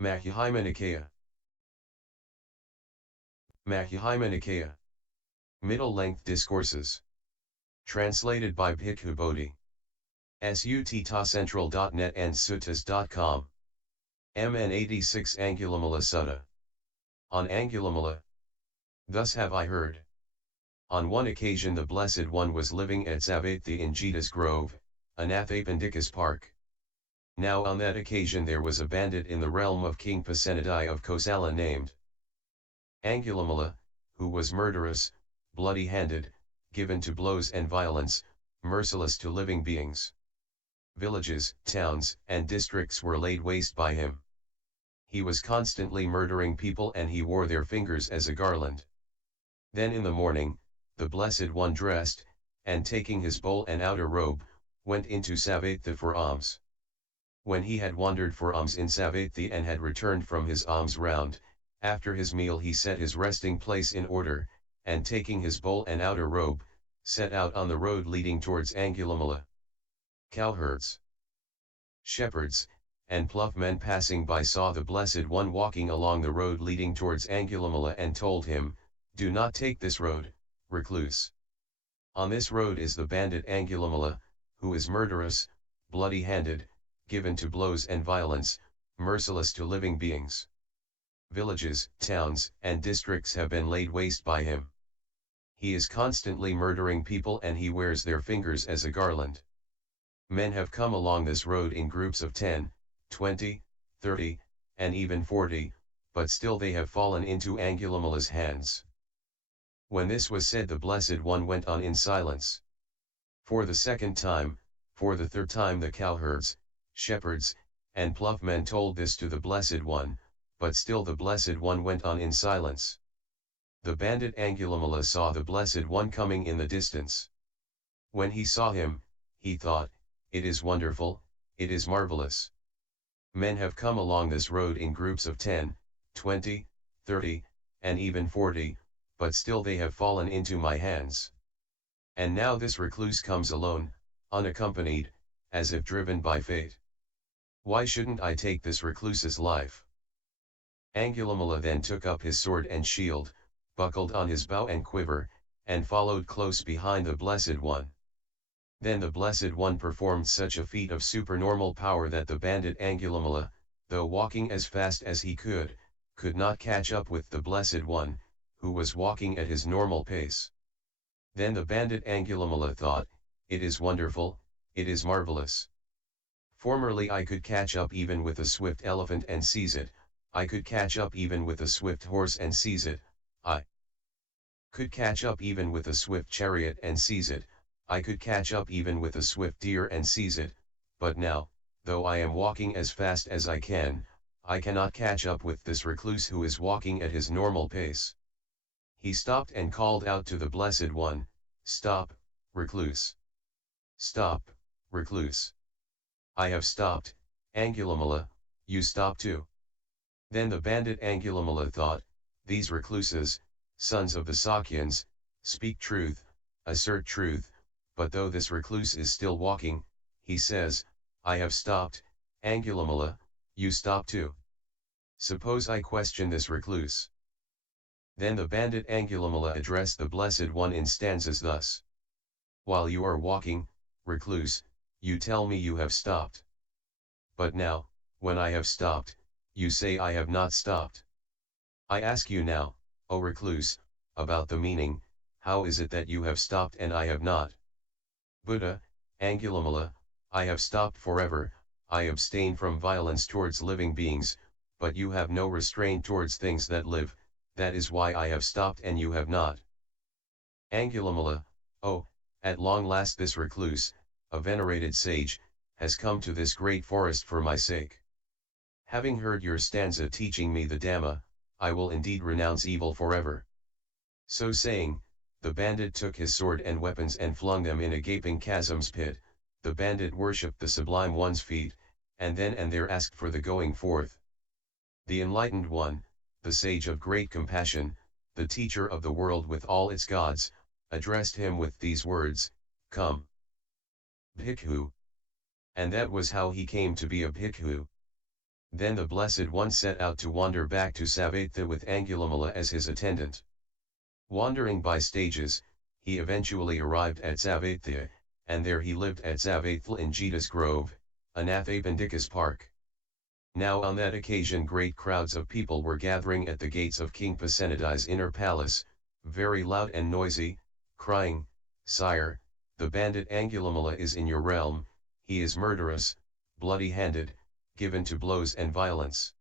Madhyamaka Nikaya. Madhyamaka Nikaya. Middle-length discourses. Translated by Bhikkhu Bodhi. Suttacentral.net and suttas.com. MN 86 Angulimala Sutta. On Angulimala. Thus have I heard. On one occasion the Blessed One was living at Savatthi in Jeta's Grove, Anathapindika's park. Now on that occasion there was a bandit in the realm of King Pasenadi of Kosala named Angulimala, who was murderous, bloody-handed, given to blows and violence, merciless to living beings. Villages, towns, and districts were laid waste by him. He was constantly murdering people and he wore their fingers as a garland. Then in the morning, the Blessed One dressed, and taking his bowl and outer robe, went into Savatthi for alms. When he had wandered for alms in Savatthi and had returned from his alms round, after his meal he set his resting place in order, and taking his bowl and outer robe, set out on the road leading towards Angulimala. Cowherds, shepherds, and ploughmen passing by saw the Blessed One walking along the road leading towards Angulimala and told him, "Do not take this road, recluse. On this road is the bandit Angulimala, who is murderous, bloody-handed, given to blows and violence, merciless to living beings. Villages, towns, and districts have been laid waste by him. He is constantly murdering people and he wears their fingers as a garland. Men have come along this road in groups of 10, 20, 30, and even 40, but still they have fallen into Angulimala's hands." When this was said the Blessed One went on in silence. For the second time, for the third time the cowherds, shepherds, and ploughmen told this to the Blessed One, but still the Blessed One went on in silence. The bandit Angulimala saw the Blessed One coming in the distance. When he saw him, he thought, "It is wonderful, it is marvellous. Men have come along this road in groups of 10, 20, 30, and even 40, but still they have fallen into my hands. And now this recluse comes alone, unaccompanied, as if driven by fate. Why shouldn't I take this recluse's life?" Angulimala then took up his sword and shield, buckled on his bow and quiver, and followed close behind the Blessed One. Then the Blessed One performed such a feat of supernormal power that the bandit Angulimala, though walking as fast as he could not catch up with the Blessed One, who was walking at his normal pace. Then the bandit Angulimala thought, "It is wonderful, it is marvellous. Formerly I could catch up even with a swift elephant and seize it, I could catch up even with a swift horse and seize it, I could catch up even with a swift chariot and seize it, I could catch up even with a swift deer and seize it, but now, though I am walking as fast as I cannot catch up with this recluse who is walking at his normal pace." He stopped and called out to the Blessed One, "Stop, recluse. Stop, recluse. I have stopped, Angulimala, you stop too." Then the bandit Angulimala thought, "These recluses, sons of the Sakyans, speak truth, assert truth, but though this recluse is still walking, he says, 'I have stopped, Angulimala, you stop too. Suppose I question this recluse.'" Then the bandit Angulimala addressed the Blessed One in stanzas thus: "While you are walking, recluse, you tell me you have stopped. But now, when I have stopped, you say I have not stopped. I ask you now, O recluse, about the meaning, how is it that you have stopped and I have not?" Buddha, Angulimala, I have stopped forever, I abstain from violence towards living beings, but you have no restraint towards things that live, that is why I have stopped and you have not. Angulimala, oh, at long last this recluse, a venerated sage, has come to this great forest for my sake. Having heard your stanza teaching me the Dhamma, I will indeed renounce evil forever." So saying, the bandit took his sword and weapons and flung them in a gaping chasm's pit. The bandit worshipped the Sublime One's feet, and then and there asked for the going forth. The Enlightened One, the sage of great compassion, the teacher of the world with all its gods, addressed him with these words, "Come, Bhikkhu." And that was how he came to be a Bhikkhu. Then the Blessed One set out to wander back to Savatthi with Angulimala as his attendant. Wandering by stages, he eventually arrived at Savatthi, and there he lived at Savatthi in Jeta's Grove, Anathapindika's park. Now on that occasion great crowds of people were gathering at the gates of King Pasenadi's inner palace, very loud and noisy, crying, "Sire, the bandit Angulimala is in your realm, he is murderous, bloody-handed, given to blows and violence,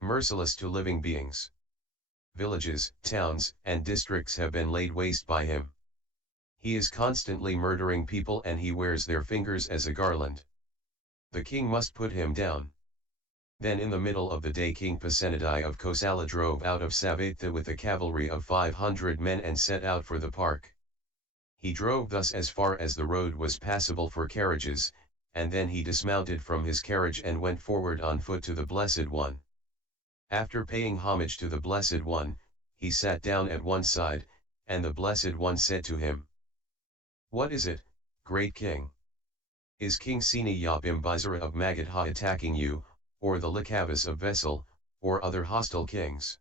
merciless to living beings. Villages, towns, and districts have been laid waste by him. He is constantly murdering people and he wears their fingers as a garland. The king must put him down." Then in the middle of the day King Pasenadi of Kosala drove out of Savatthi with a cavalry of 500 men and set out for the park. He drove thus as far as the road was passable for carriages, and then he dismounted from his carriage and went forward on foot to the Blessed One. After paying homage to the Blessed One, he sat down at one side, and the Blessed One said to him, "What is it, great king? Is King Sini Yabimbizara of Magadha attacking you, or the Likavas of Vessel, or other hostile kings?"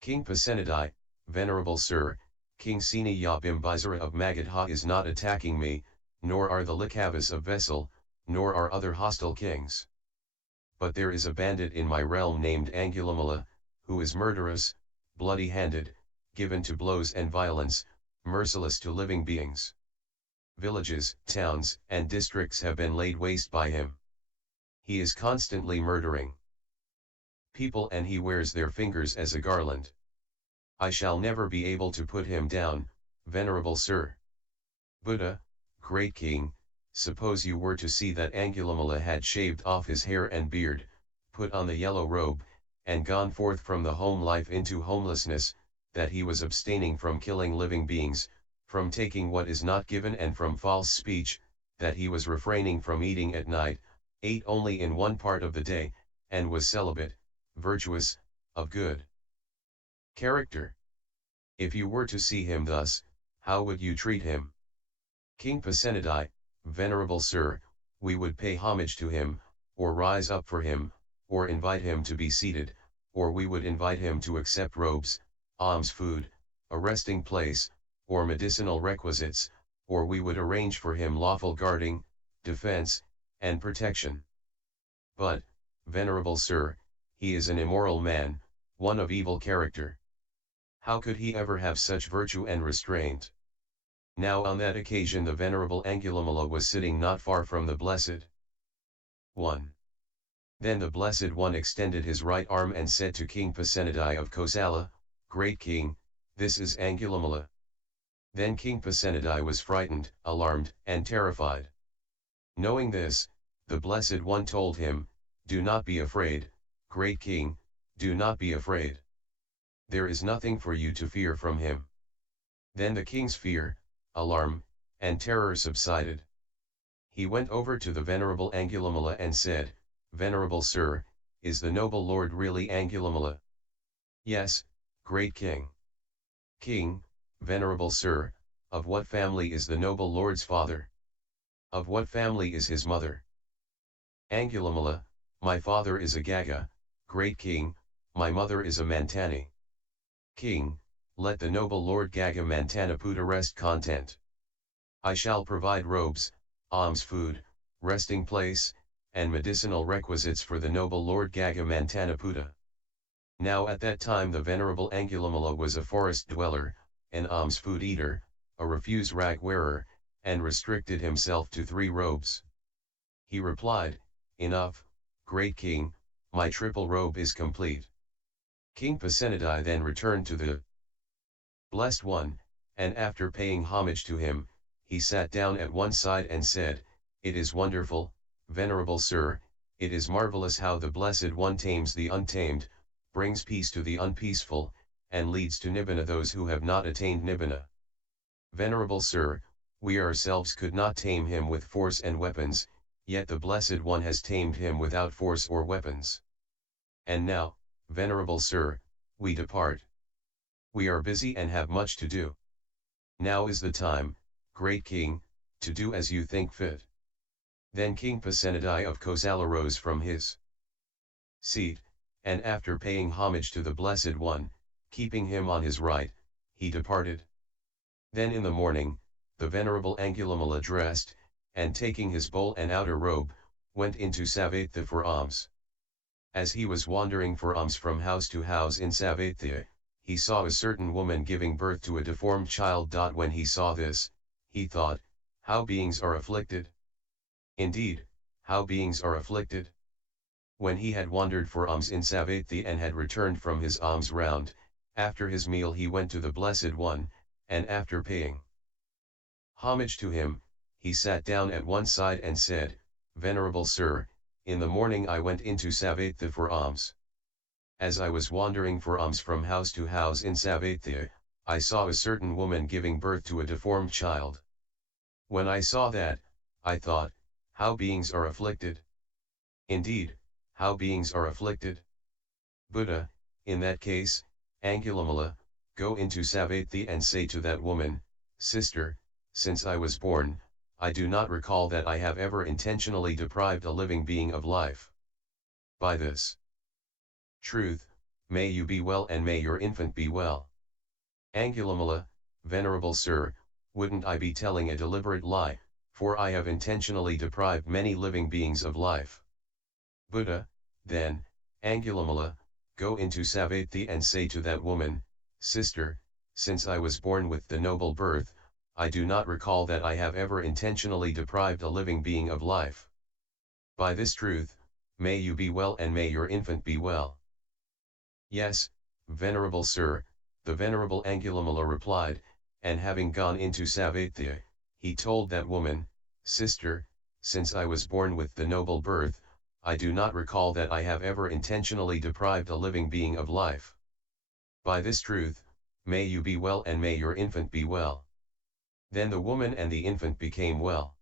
King Pasenadi, "Venerable Sir, King Sini Yabimbizara of Magadha is not attacking me, nor are the Likavas of Vessel, nor are other hostile kings. But there is a bandit in my realm named Angulimala, who is murderous, bloody-handed, given to blows and violence, merciless to living beings. Villages, towns, and districts have been laid waste by him. He is constantly murdering people and he wears their fingers as a garland. I shall never be able to put him down, Venerable Sir. Buddha, great king, suppose you were to see that Angulimala had shaved off his hair and beard, put on the yellow robe, and gone forth from the home life into homelessness, that he was abstaining from killing living beings, from taking what is not given and from false speech, that he was refraining from eating at night, ate only in one part of the day, and was celibate, virtuous, of good character. If you were to see him thus, how would you treat him?" King Pasenadi, "Venerable Sir, we would pay homage to him, or rise up for him, or invite him to be seated, or we would invite him to accept robes, alms food, a resting place, or medicinal requisites, or we would arrange for him lawful guarding, defense, and protection. But, Venerable Sir, he is an immoral man, one of evil character. How could he ever have such virtue and restraint?" Now on that occasion the Venerable Angulimala was sitting not far from the Blessed One. Then the Blessed One extended his right arm and said to King Pasenadi of Kosala, "Great king, this is Angulimala." Then King Pasenadi was frightened, alarmed, and terrified. Knowing this, the Blessed One told him, "Do not be afraid, great king, do not be afraid. There is nothing for you to fear from him." Then the king's fear, alarm, and terror subsided. He went over to the Venerable Angulimala and said, "Venerable Sir, is the noble lord really Angulimala?" "Yes, great king." "King, Venerable Sir, of what family is the noble lord's father? Of what family is his mother?" Angulimala, "My father is a Gaga, great king, my mother is a Mantani." "King, let the noble Lord Gaga Mantanaputa rest content. I shall provide robes, alms food, resting place, and medicinal requisites for the noble Lord Gaga Mantanaputa." Now at that time the Venerable Angulimala was a forest dweller, an alms food eater, a refuse rag wearer, and restricted himself to 3 robes. He replied, "Enough, great king, my triple robe is complete." King Pasenadi then returned to the Blessed One, and after paying homage to him, he sat down at one side and said, "It is wonderful, Venerable Sir, it is marvellous how the Blessed One tames the untamed, brings peace to the unpeaceful, and leads to Nibbana those who have not attained Nibbana. Venerable Sir, we ourselves could not tame him with force and weapons, yet the Blessed One has tamed him without force or weapons. And now, Venerable Sir, we depart. We are busy and have much to do. Now is the time, great king, to do as you think fit." Then King Pasenadi of Kosala rose from his seat, and after paying homage to the Blessed One, keeping him on his right, he departed. Then in the morning, the Venerable Angulimala dressed, and taking his bowl and outer robe, went into Savatthi for alms. As he was wandering for alms from house to house in Savatthi, he saw a certain woman giving birth to a deformed child. When he saw this, he thought, how beings are afflicted. Indeed, how beings are afflicted. When he had wandered for alms in Savatthi and had returned from his alms round, after his meal he went to the Blessed One, and after paying homage to him, he sat down at one side and said, Venerable Sir, in the morning I went into Savatthi for alms. As I was wandering for alms from house to house in Savatthi, I saw a certain woman giving birth to a deformed child. When I saw that, I thought, how beings are afflicted. Indeed, how beings are afflicted. Buddha, in that case, Angulimala, go into Savatthi and say to that woman, Sister, since I was born, I do not recall that I have ever intentionally deprived a living being of life. By this truth, may you be well and may your infant be well. Angulimala, Venerable Sir, wouldn't I be telling a deliberate lie, for I have intentionally deprived many living beings of life. Buddha, then, Angulimala, go into Savatthi and say to that woman, Sister, since I was born with the noble birth, I do not recall that I have ever intentionally deprived a living being of life. By this truth, may you be well and may your infant be well. Yes, Venerable Sir, the Venerable Angulimala replied, and having gone into Savatthi, he told that woman, Sister, since I was born with the noble birth, I do not recall that I have ever intentionally deprived a living being of life. By this truth, may you be well and may your infant be well. Then the woman and the infant became well.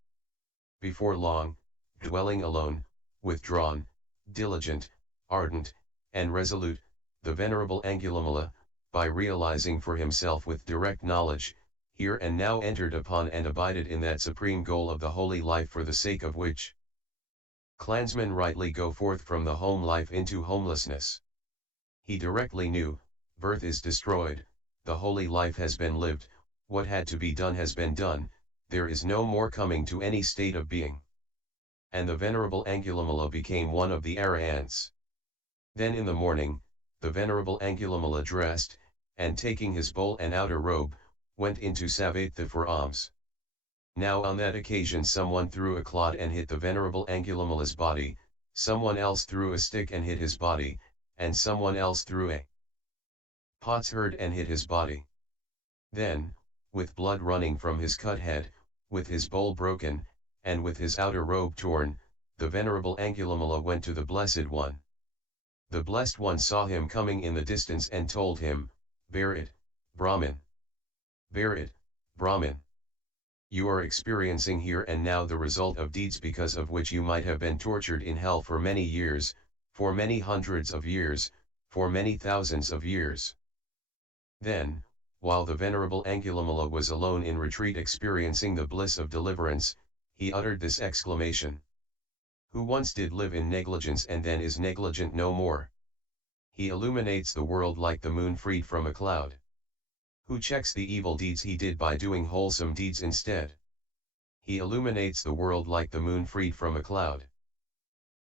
Before long, dwelling alone, withdrawn, diligent, ardent, and resolute, the Venerable Angulimala, by realizing for himself with direct knowledge, here and now entered upon and abided in that supreme goal of the holy life for the sake of which clansmen rightly go forth from the home life into homelessness. He directly knew, birth is destroyed, the holy life has been lived, what had to be done has been done, there is no more coming to any state of being. And the Venerable Angulimala became one of the Arahants. Then in the morning, the Venerable Angulimala dressed, and taking his bowl and outer robe, went into Savatthi for alms. Now on that occasion someone threw a clod and hit the Venerable Angulimala's body, someone else threw a stick and hit his body, and someone else threw a potsherd and hit his body. Then, with blood running from his cut head, with his bowl broken, and with his outer robe torn, the Venerable Angulimala went to the Blessed One. The Blessed One saw him coming in the distance and told him, Bear it, Brahmin. Bear it, Brahmin. You are experiencing here and now the result of deeds because of which you might have been tortured in hell for many years, for many hundreds of years, for many thousands of years. Then, while the Venerable Angulimala was alone in retreat experiencing the bliss of deliverance, he uttered this exclamation. Who once did live in negligence and then is negligent no more? He illuminates the world like the moon freed from a cloud. Who checks the evil deeds he did by doing wholesome deeds instead? He illuminates the world like the moon freed from a cloud.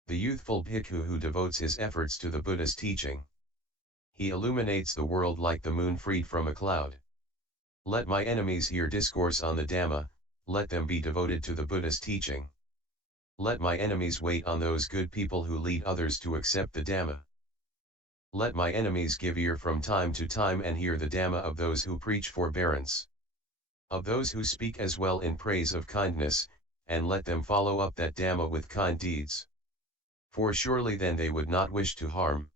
The youthful bhikkhu who devotes his efforts to the Buddha's teaching. He illuminates the world like the moon freed from a cloud. Let my enemies hear discourse on the Dhamma, let them be devoted to the Buddha's teaching. Let my enemies wait on those good people who lead others to accept the Dhamma. Let my enemies give ear from time to time and hear the Dhamma of those who preach forbearance. Of those who speak as well in praise of kindness, and let them follow up that Dhamma with kind deeds. For surely then they would not wish to harm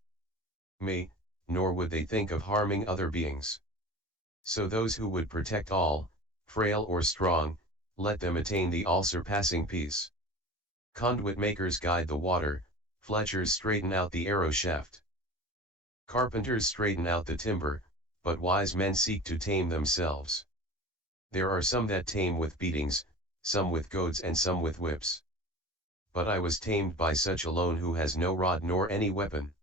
me, nor would they think of harming other beings. So those who would protect all, frail or strong, let them attain the all-surpassing peace. Conduit makers guide the water, fletchers straighten out the arrow shaft. Carpenters straighten out the timber, but wise men seek to tame themselves. There are some that tame with beatings, some with goads and some with whips. but I was tamed by such alone who has no rod nor any weapon.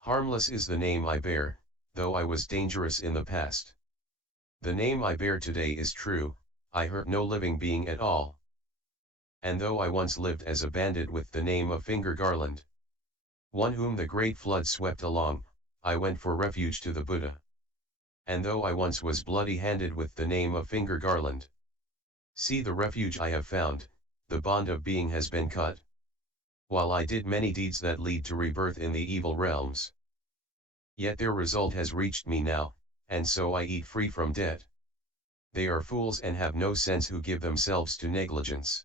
Harmless is the name I bear, though I was dangerous in the past. The name I bear today is true, I hurt no living being at all. And though I once lived as a bandit with the name of Finger Garland, one whom the great flood swept along, I went for refuge to the Buddha. And though I once was bloody-handed with the name of Finger Garland, see the refuge I have found, the bond of being has been cut. While I did many deeds that lead to rebirth in the evil realms, yet their result has reached me now, and so I eat free from debt. They are fools and have no sense who give themselves to negligence.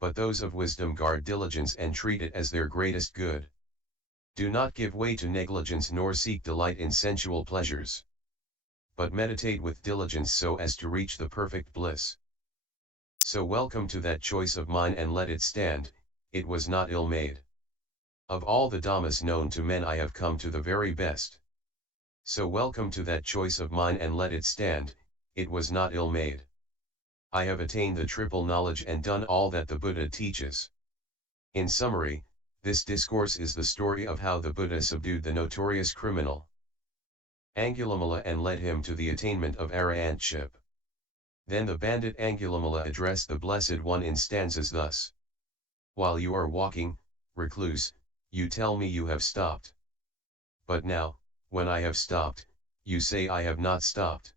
But those of wisdom guard diligence and treat it as their greatest good. Do not give way to negligence nor seek delight in sensual pleasures, but meditate with diligence so as to reach the perfect bliss. So welcome to that choice of mine and let it stand, it was not ill made. Of all the dhammas known to men I have come to the very best. So welcome to that choice of mine and let it stand, it was not ill made. I have attained the triple knowledge and done all that the Buddha teaches. In summary, this discourse is the story of how the Buddha subdued the notorious criminal Angulimala and led him to the attainment of arahantship. Then the bandit Angulimala addressed the Blessed One in stanzas thus. While you are walking, recluse, you tell me you have stopped. But now, when I have stopped, you say I have not stopped.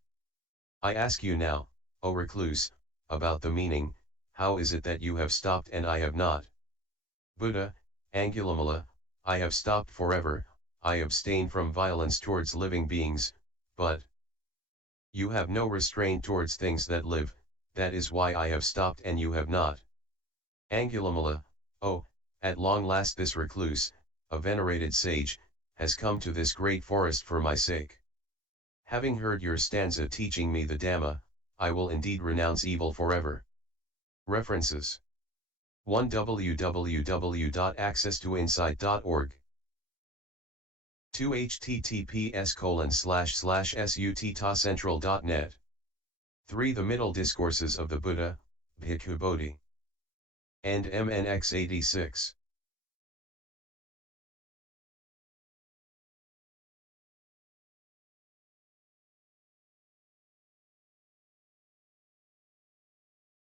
I ask you now, O recluse, about the meaning, how is it that you have stopped and I have not? Buddha, Angulimala, I have stopped forever, I abstain from violence towards living beings, but you have no restraint towards things that live, that is why I have stopped and you have not. Angulimala, oh, at long last this recluse, a venerated sage, has come to this great forest for my sake. Having heard your stanza teaching me the Dhamma, I will indeed renounce evil forever. References 1. www.accesstoinsight.org 2. https://sutacentral.net 3. The Middle Discourses of the Buddha, Bhikkhu Bodhi. And MNX 86.